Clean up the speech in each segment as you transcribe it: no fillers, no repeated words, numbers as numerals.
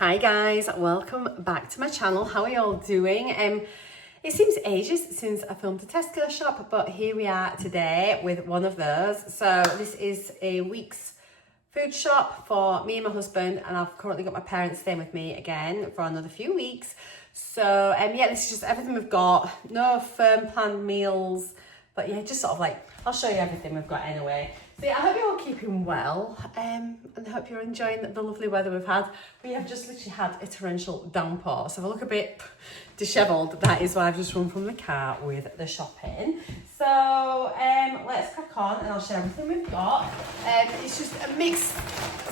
Hi guys, welcome back to my channel. How are you all doing? It seems ages since I filmed a TESCO shop, but here we are today with one of those. So this is a week's food shop for me and my husband, and I've currently got my parents staying with me again for another few weeks. So yeah, this is just everything we've got. No firm planned meals, but yeah, just sort of like, I'll show you everything we've got anyway. So yeah, I hope you're all keeping well, and I hope you're enjoying the lovely weather we've had. We have just literally had a torrential downpour, so if I look a bit dishevelled, that is why I've just run from the car with the shopping. So let's crack on and I'll share everything we've got. It's just a mixed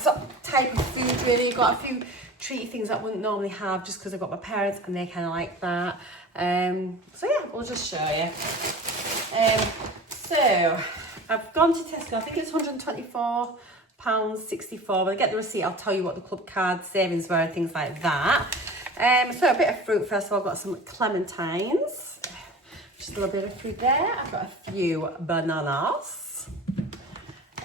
sort of type of food really. I've got a few treaty things that I wouldn't normally have just because I've got my parents and they kind of like that. So yeah, we'll just show you. So I've gone to TESCO, I think it's £124.64. When I get the receipt, I'll tell you what the club card savings were and things like that. So a bit of fruit first of all. I've got some clementines, just a little bit of fruit there. I've got a few bananas.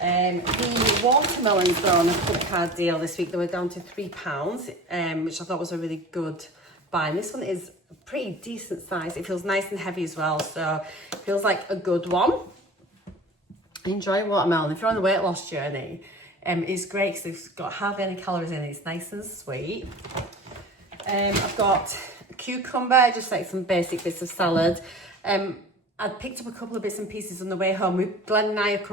The watermelons were on a club card deal this week. They were down to £3, which I thought was a really good buy. And this one is a pretty decent size. It feels nice and heavy as well, so it feels like a good one. Enjoy watermelon. If you're on the weight loss journey, it's great because it's got hardly any calories in it. It's nice and sweet. I've got a cucumber, just like some basic bits of salad. I picked up a couple of bits and pieces on the way home. Glenn and I have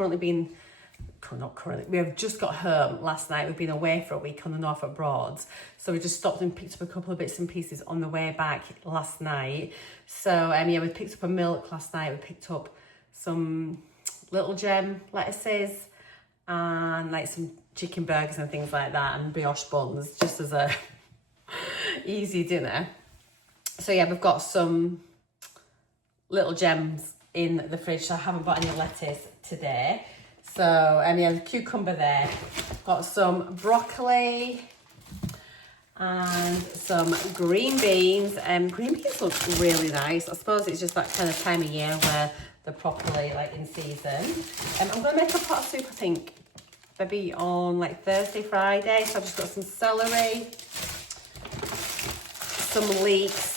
we have just got home last night. We've been away for a week on the Norfolk Broads. So we just stopped and picked up a couple of bits and pieces on the way back last night. So yeah, we picked up a milk last night. We picked up some little gem lettuces and like some chicken burgers and things like that, and brioche buns, just as a easy dinner. So yeah, we've got some little gems in the fridge, so I haven't got any lettuce today. So yeah, the cucumber there. Got some broccoli and some green beans. Green beans look really nice. I suppose it's just that kind of time of year where they're properly like in season. I'm going to make a pot of soup, I think, maybe on like Thursday, Friday. So I've just got some celery, some leeks.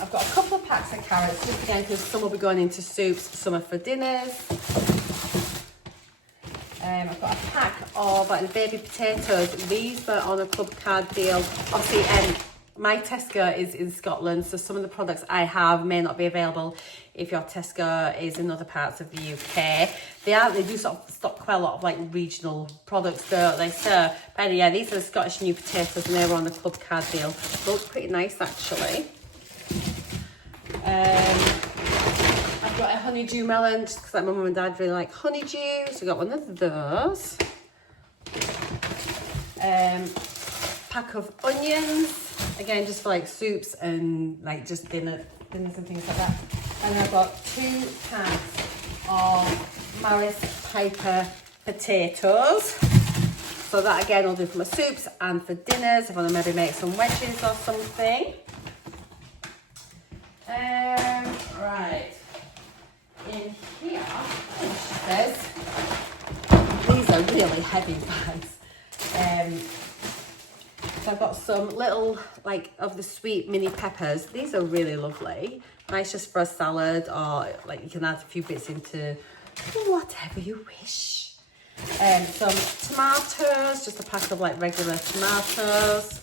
I've got a couple of packs of carrots, just again because some will be going into soups, some are for dinners. I've got a pack of baby potatoes. These were on a club card deal. Obviously, my TESCO is in Scotland, so some of the products I have may not be available if your TESCO is in other parts of the UK. They do sort of stock quite a lot of like regional products, don't they? So, but yeah, these are the Scottish new potatoes, and they were on the club card deal. Looks pretty nice actually. I've got a honeydew melon, just because like my mum and dad really like honeydew, so I got one of those. Pack of onions, again just for like soups and like just dinners and things like that. And I've got 2 packs of Maris Piper potatoes. So that again I'll do for my soups and for dinners if I want to maybe make some wedges or something. Right, in here, these are really heavy bags. So I've got some little, like, of the sweet mini peppers. These are really lovely. Nice just for a salad, or like you can add a few bits into whatever you wish. Some tomatoes, just a pack of like regular tomatoes.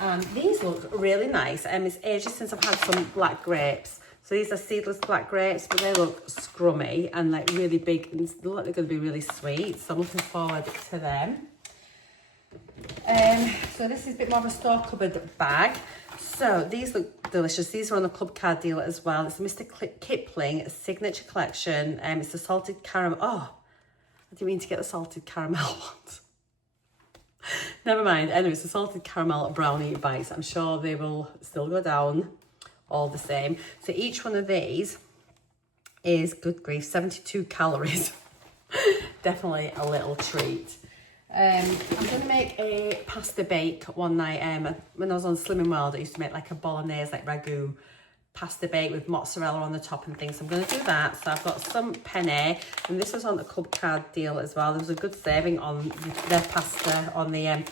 And these look really nice. It's ages since I've had some black grapes. So these are seedless black grapes, but they look scrummy and like really big, and they look like they're going to be really sweet. So I'm looking forward to them. So this is a bit more of a store cupboard bag. So these look delicious. These are on the club card deal as well. It's a Mr. Kipling signature collection. It's the salted caramel. Oh, I didn't mean to get the salted caramel ones. Never mind. Anyway, it's the salted caramel brownie bites. I'm sure they will still go down all the same. So each one of these is, good grief, 72 calories. Definitely a little treat. I'm going to make a pasta bake one night. When I was on Slimming World, I used to make like a bolognese, like ragu pasta bake with mozzarella on the top and things. So I'm going to do that. So I've got some penne, and this was on the club card deal as well. There was a good saving on their pasta on the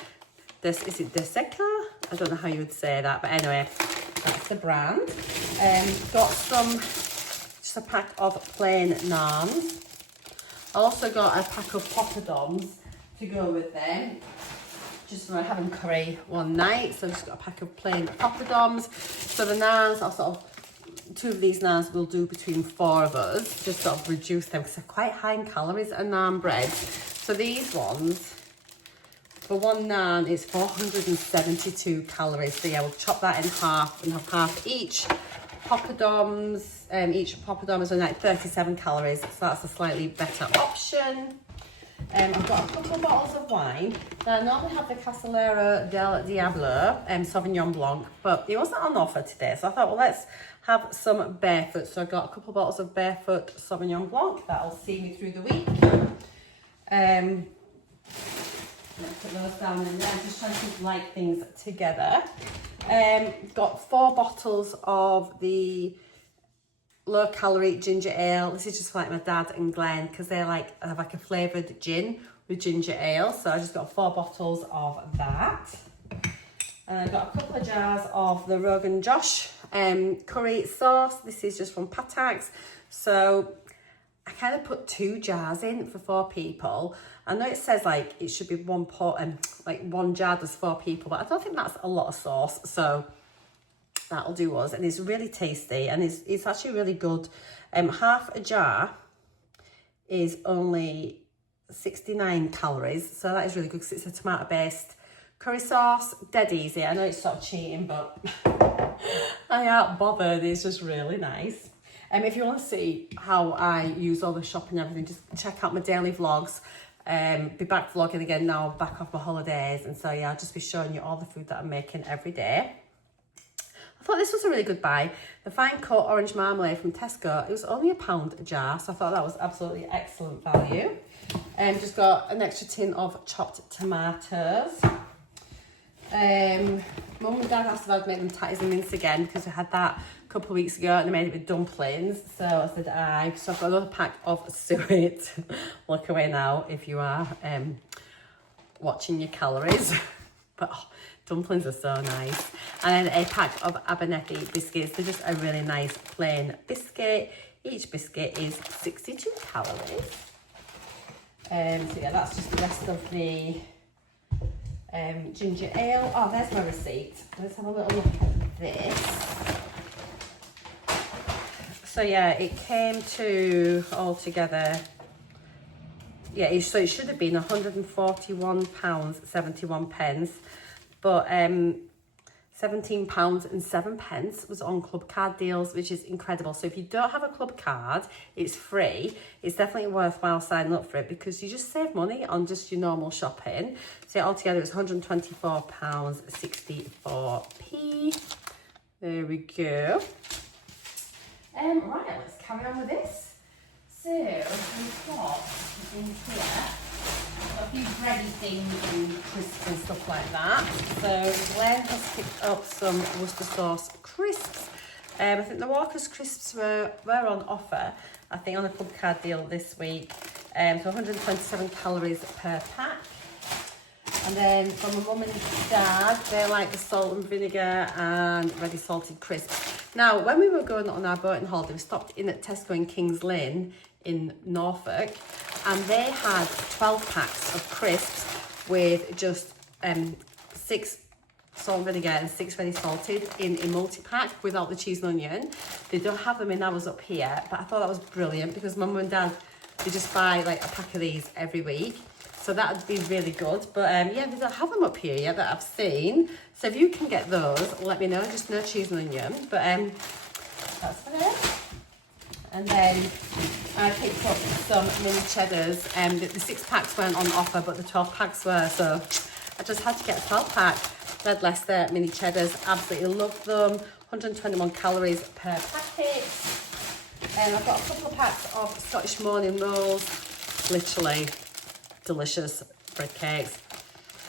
this, is it TESCO? I don't know how you would say that, but anyway, that's the brand. Got just a pack of plain naans. Also got a pack of poppadoms to go with them, just for having curry one night. So I've just got a pack of plain poppadoms. So the naans are sort of, 2 of these naans will do between 4 of us, just sort of reduce them because they're quite high in calories, a naan bread. So these ones, for 1 naan is 472 calories. So yeah, we'll chop that in half and have half each. Poppadoms, each poppadom is like 37 calories, so that's a slightly better option. I've got a couple of bottles of wine. Now, I normally have the Castellera del Diablo Sauvignon Blanc, but it wasn't on offer today, so I thought, well, let's have some Barefoot. So I've got a couple of bottles of Barefoot Sauvignon Blanc that'll see me through the week. Let's put those down in there. I'm just trying to keep light things together. Got 4 bottles of the low-calorie ginger ale. This is just for like my dad and Glenn, because they have like a flavoured gin with ginger ale. So I just got 4 bottles of that. And I've got a couple of jars of the Rogan Josh curry sauce. This is just from Patak's. So I kind of put 2 jars in for 4 people. I know it says like it should be 1 pot and like 1 jar does 4 people, but I don't think that's a lot of sauce. So that'll do us, and it's really tasty, and it's actually really good. Half a jar is only 69 calories, so that is really good because it's a tomato based curry sauce. Dead easy. I know it's sort of cheating, but I ain't bothered. It's just really nice. If you want to see how I use all the shopping and everything, just check out my daily vlogs. Be back vlogging again now, back off my holidays, and so yeah, I'll just be showing you all the food that I'm making every day. I thought this was a really good buy. The fine cut orange marmalade from Tesco, it was only £1 a jar, so I thought that was absolutely excellent value. Just got an extra tin of chopped tomatoes. Mum and Dad asked if I'd make them tatties and mince again, because we had that a couple of weeks ago and I made it with dumplings. So I said aye. So I've got another pack of suet. Look away now if you are watching your calories. But oh, dumplings are so nice. And then a pack of Abernethy biscuits. They're just a really nice plain biscuit. Each biscuit is 62 calories. So yeah, that's just the rest of the ginger ale. Oh, there's my receipt. Let's have a little look at this. So yeah, it came to altogether, yeah, so it should have been £141.71, but £17.07 was on club card deals, which is incredible. So if you don't have a club card, it's free. It's definitely worthwhile signing up for it because you just save money on just your normal shopping. So altogether it's £124.64p. There we go. Right, let's carry on with this. So we've got in here a few bready things and crisps and stuff like that. So Glenn has picked up some Worcester sauce crisps. I think the Walker's crisps were on offer, I think, on a club card deal this week. So 127 calories per pack. And then from my mum and dad, they like the salt and vinegar and ready salted crisps. Now, when we were going on our boating holiday, we stopped in at TESCO in Kings Lynn in Norfolk, and they had 12 packs of crisps with just 6 salt and vinegar and 6 ready salted in a multi-pack without the cheese and onion. They don't have them in ours up here, but I thought that was brilliant because mum and dad, they just buy like a pack of these every week. So that would be really good. But yeah, they don't have them up here yet that I've seen. So if you can get those, let me know. Just no cheese and onion. But that's for it. And then I picked up some mini cheddars. The 6 packs weren't on offer, but the 12 packs were. So I just had to get a 12 pack. Red Leicester mini cheddars. Absolutely love them. 121 calories per packet. And I've got a couple of packs of Scottish morning rolls. Literally delicious bread cakes,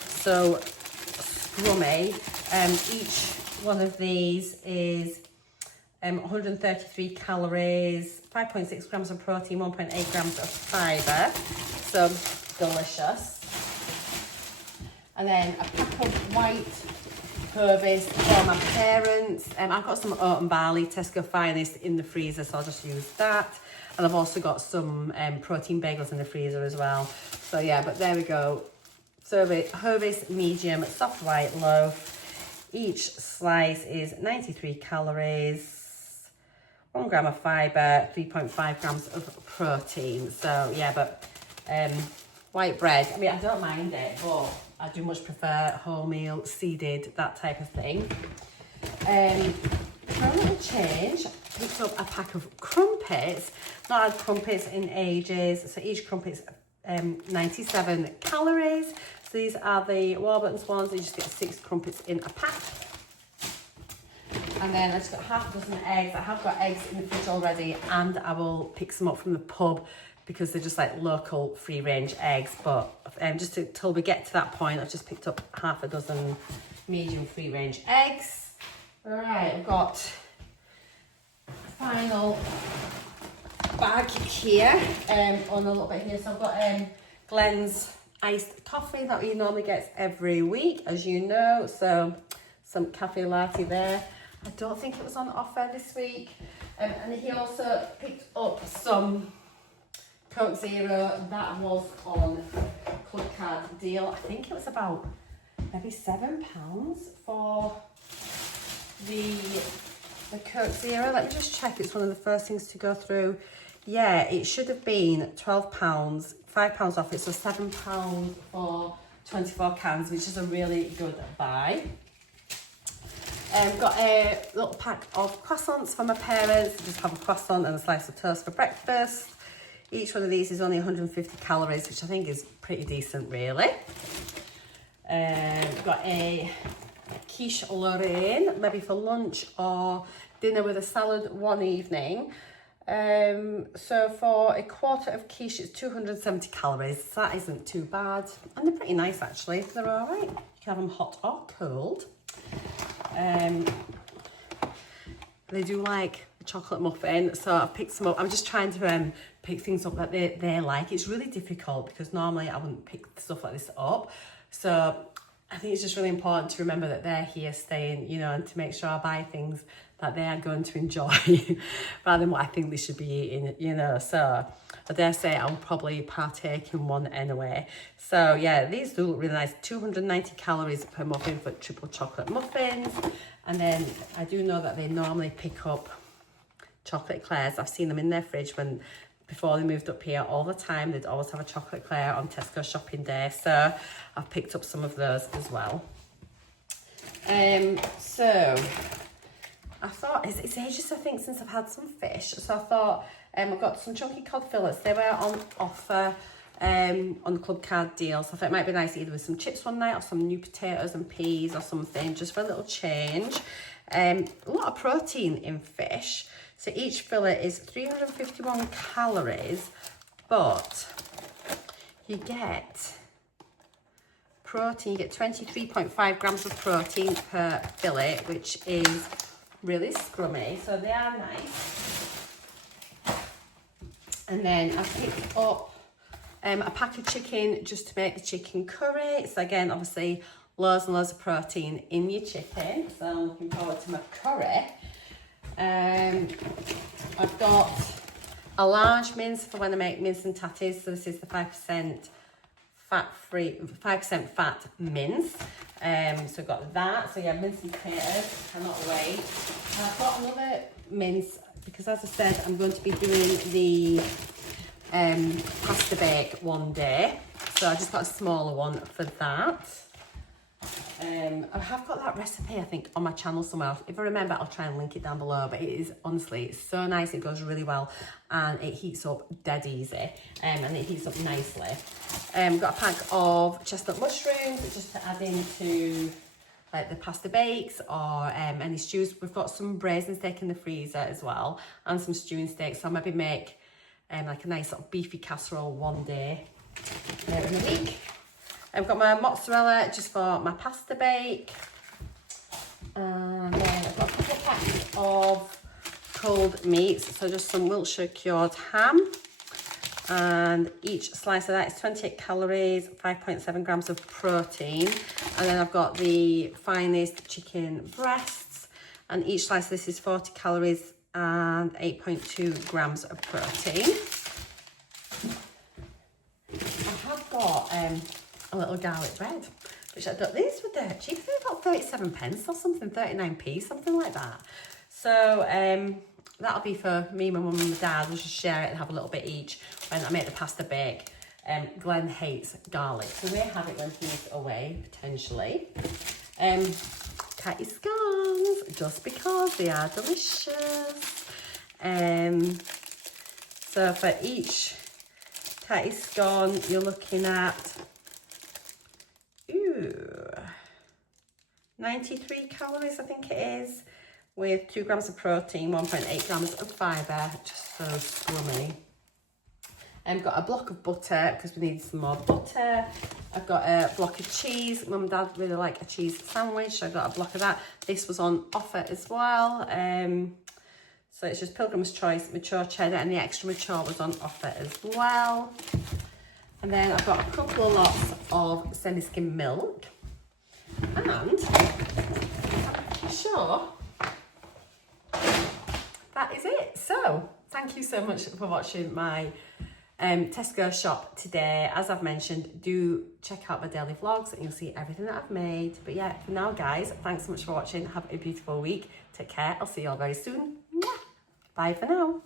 so scrummy. Each one of these is 133 calories, 5.6 grams of protein, 1.8 grams of fibre. So delicious. And then a pack of white harvest for my parents. I've got some oat and barley Tesco Finest in the freezer, so I'll just use that. And I've also got some protein bagels in the freezer as well. So yeah, but there we go. So harvest medium soft white loaf. Each slice is 93 calories, 1 gram of fibre, 3.5 grams of protein. So yeah, but white bread, I mean, I don't mind it, but I do much prefer wholemeal, seeded, that type of thing. For a little change, I picked up a pack of crumpets. Not had crumpets in ages. So each crumpet's 97 calories. So these are the Warburton's ones. You just get 6 crumpets in a pack. And then I just got half a dozen eggs. I have got eggs in the fridge already, and I will pick some up from the pub because they're just like local free range eggs. But just till we get to that point, I've just picked up half a dozen medium free range eggs. All right, I've got a final bag here, on a little bit here. So I've got Glen's iced coffee that he normally gets every week, as you know. So some cafe latte there. I don't think it was on offer this week. And he also picked up some Coke Zero that was on Club Card deal. I think it was about maybe £7 for the Coke Zero. Let me just check. It's one of the first things to go through. Yeah, it should have been £12, £5 off it, so £7 for 24 cans, which is a really good buy. Got a little pack of croissants for my parents. Just have a croissant and a slice of toast for breakfast. Each one of these is only 150 calories, which I think is pretty decent, really. Got a quiche Lorraine, maybe for lunch or dinner with a salad one evening. So for a quarter of quiche, it's 270 calories. So that isn't too bad. And they're pretty nice, actually. They're all right. You can have them hot or cold. They do like a chocolate muffin, so I've picked some up. I'm just trying to pick things up that they like. It's really difficult because normally I wouldn't pick stuff like this up. So I think it's just really important to remember that they're here staying, you know, and to make sure I buy things that they are going to enjoy rather than what I think they should be eating, you know. So I dare say I'll probably partake in one anyway. So yeah, these do look really nice. 290 calories per muffin for triple chocolate muffins. And then I do know that they normally pick up chocolate eclairs. I've seen them in their fridge before they moved up here all the time. They'd always have a chocolate eclair on Tesco shopping day. So I've picked up some of those as well. So I thought, it's ages I think since I've had some fish. So I thought I've got some chunky cod fillets. They were on offer on the Club Card deal. So I thought it might be nice either with some chips one night or some new potatoes and peas or something, just for a little change. A lot of protein in fish. So each fillet is 351 calories, but you get protein. You get 23.5 grams of protein per fillet, which is really scrummy. So they are nice. And then I picked up a pack of chicken just to make the chicken curry. So again, obviously, loads and loads of protein in your chicken. So I'm looking forward to my curry. I've got a large mince for when I make mince and tatties. So this is the 5% fat-free, 5% fat mince. So I've got that. So yeah, mince and potatoes, cannot wait. And I've got another mince because, as I said, I'm going to be doing the pasta bake one day. So I just got a smaller one for that. I have got that recipe, I think, on my channel somewhere. If I remember, I'll try and link it down below. But it is, honestly, it's so nice. It goes really well. And it heats up dead easy. And it heats up nicely. Got a pack of chestnut mushrooms just to add into like the pasta bakes or any stews. We've got some braising steak in the freezer as well. And some stewing steak. So I'll maybe make like a nice sort of beefy casserole one day later in the week. I've got my mozzarella just for my pasta bake. And then I've got a couple of packs of cold meats. So just some Wiltshire cured ham. And each slice of that is 28 calories, 5.7 grams of protein. And then I've got the finest chicken breasts. And each slice of this is 40 calories and 8.2 grams of protein. I have got a little garlic bread, which I thought these were dirt cheap. They're about 37 pence or something, 39p, something like that. So that'll be for me, my mum and my dad. We'll just share it and have a little bit each when I make the pasta bake. Glenn hates garlic, so we may have it when he's away, potentially. Chatty scones, just because they are delicious. So for each chatty scone, you're looking at 93 calories, I think it is, with 2 grams of protein, 1.8 grams of fibre, just so scrummy. I've got a block of butter because we need some more butter. I've got a block of cheese. Mum and Dad really like a cheese sandwich, so I've got a block of that. This was on offer as well. So it's just Pilgrim's Choice mature cheddar, and the extra mature was on offer as well. And then I've got a couple of lots of semi-skim milk. And I'm sure that is it. So thank you so much for watching my Tesco shop today. As I've mentioned, do check out my daily vlogs and you'll see everything that I've made. But yeah, for now guys, thanks so much for watching. Have a beautiful week. Take care. I'll see you all very soon. Bye for now.